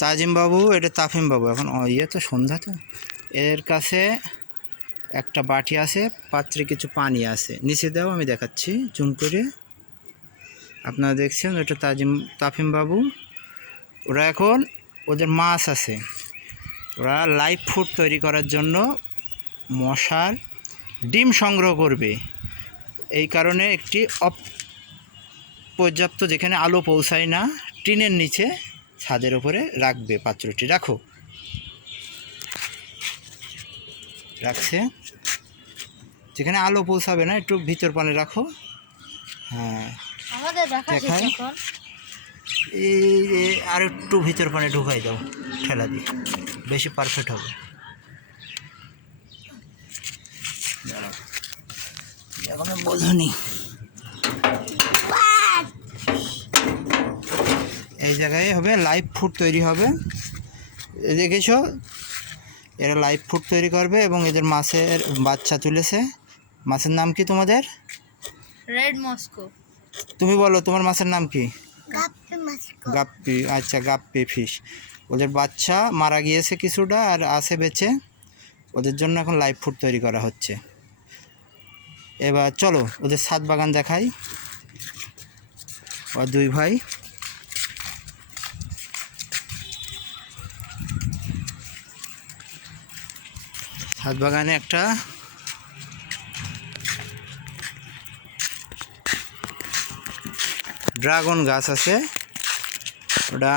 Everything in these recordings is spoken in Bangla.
তাজিম বাবু, এটা তাফিম বাবু। এখন ইয়ে তো সন্ধ্যা, তো এর কাছে একটা বাটি আছে, পাত্রে কিছু পানি আছে, নিচে দাও, আমি দেখাচ্ছি জুম করে। আপনারা দেখছেন এটা তাফিম বাবু। ওরা এখন ওদের মাছ আছে, ওরা লাইভ ফুড তৈরি করার জন্য মশার ডিম সংগ্রহ করবে। এই কারণে একটি পর্যাপ্ত, যেখানে আলো পৌঁছায় না, টিনের নিচে ছাদের উপরে রাখবে পাত্রটি। রাখছে যেখানে আলো পৌঁছাবে না, একটু ভিতর পানে রাখো। হ্যাঁ, দেখাই। এই আর একটু ভিতর পানে ঢুকাই দাও ঠেলা দিয়ে, বেশি পারফেক্ট হবে। এখনো বোঝনি। এই জায়গায় হবে লাইভ ফুড তৈরি হবে। দেখেছো, এরা লাইভ ফুড তৈরি করবে এবং এদের মাছের বাচ্চা তুলেছে। মাছের নাম কি তোমাদের? Red Moscow. তুমি বলো, তোমার মাছের নাম কি? গাপ্পি। আচ্ছা, গাপ্পি ফিশ। ওদের বাচ্চা মারা গিয়েছে কিছুটা, আর আছে বেঁচে। ওদের জন্য এখন লাইভ ফুড তৈরি করা হচ্ছে। এবার চলো ওদের ছাদ বাগান দেখাই। ওর দুই ভাই। ছাদ বাগানে একটা ড্রাগন গাছ আছে, ওটা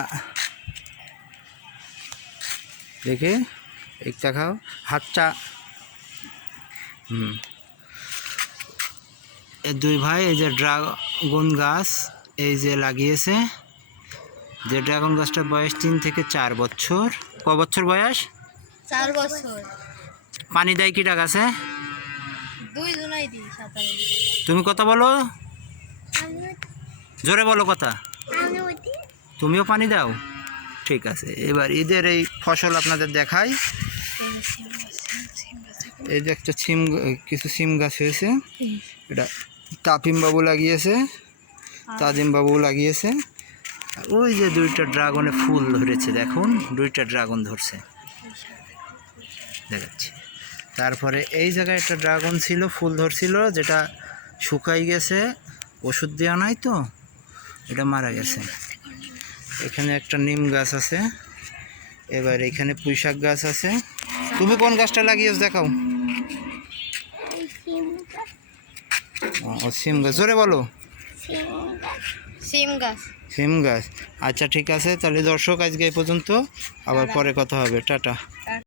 দেখে একটা খাও, হাতটা। এই দুই ভাই এই যে ড্রাগন গাছ এই যে লাগিয়েছে, যে ড্রাগন গাছটার বয়স 3 থেকে 4 বছর। ক বছর বয়স? 4 বছর। পানি দেয় কিটা গাছে? 2 জনাই দিই সাঁতারে। তুমি কথা বলো, জোরে বলো কথা। তুমিও পানি দাও? ঠিক আছে। এবার ঈদের এই ফসল আপনাদের দেখাই। এই যে একটা কিছু সিম গাছ হয়েছে, এটা তাফিম বাবু লাগিয়েছে, তাজিম বাবু লাগিয়েছে। ওই যে 2টা ড্রাগনে ফুল ধরেছে, দেখুন 2টা ড্রাগন ধরছে, দেখাচ্ছি। তারপরে এই জায়গায় একটা ড্রাগন ছিল, ফুল ধরছিল, যেটা শুকাই গেছে, ওষুধ দেওয়া নাই তো, এটা মারা গেছে। এখানে একটা নিম গাছ আছে। এবার এখানে পুঁইশাক গাছ আছে। তুমি কোন গাছটা লাগিয়েছ দেখাও। সিম গাছ, জোরে বলো। সিম গাছ। আচ্ছা ঠিক আছে, তাহলে দর্শক আজকে এই পর্যন্ত, আবার পরে কথা হবে। টাটা।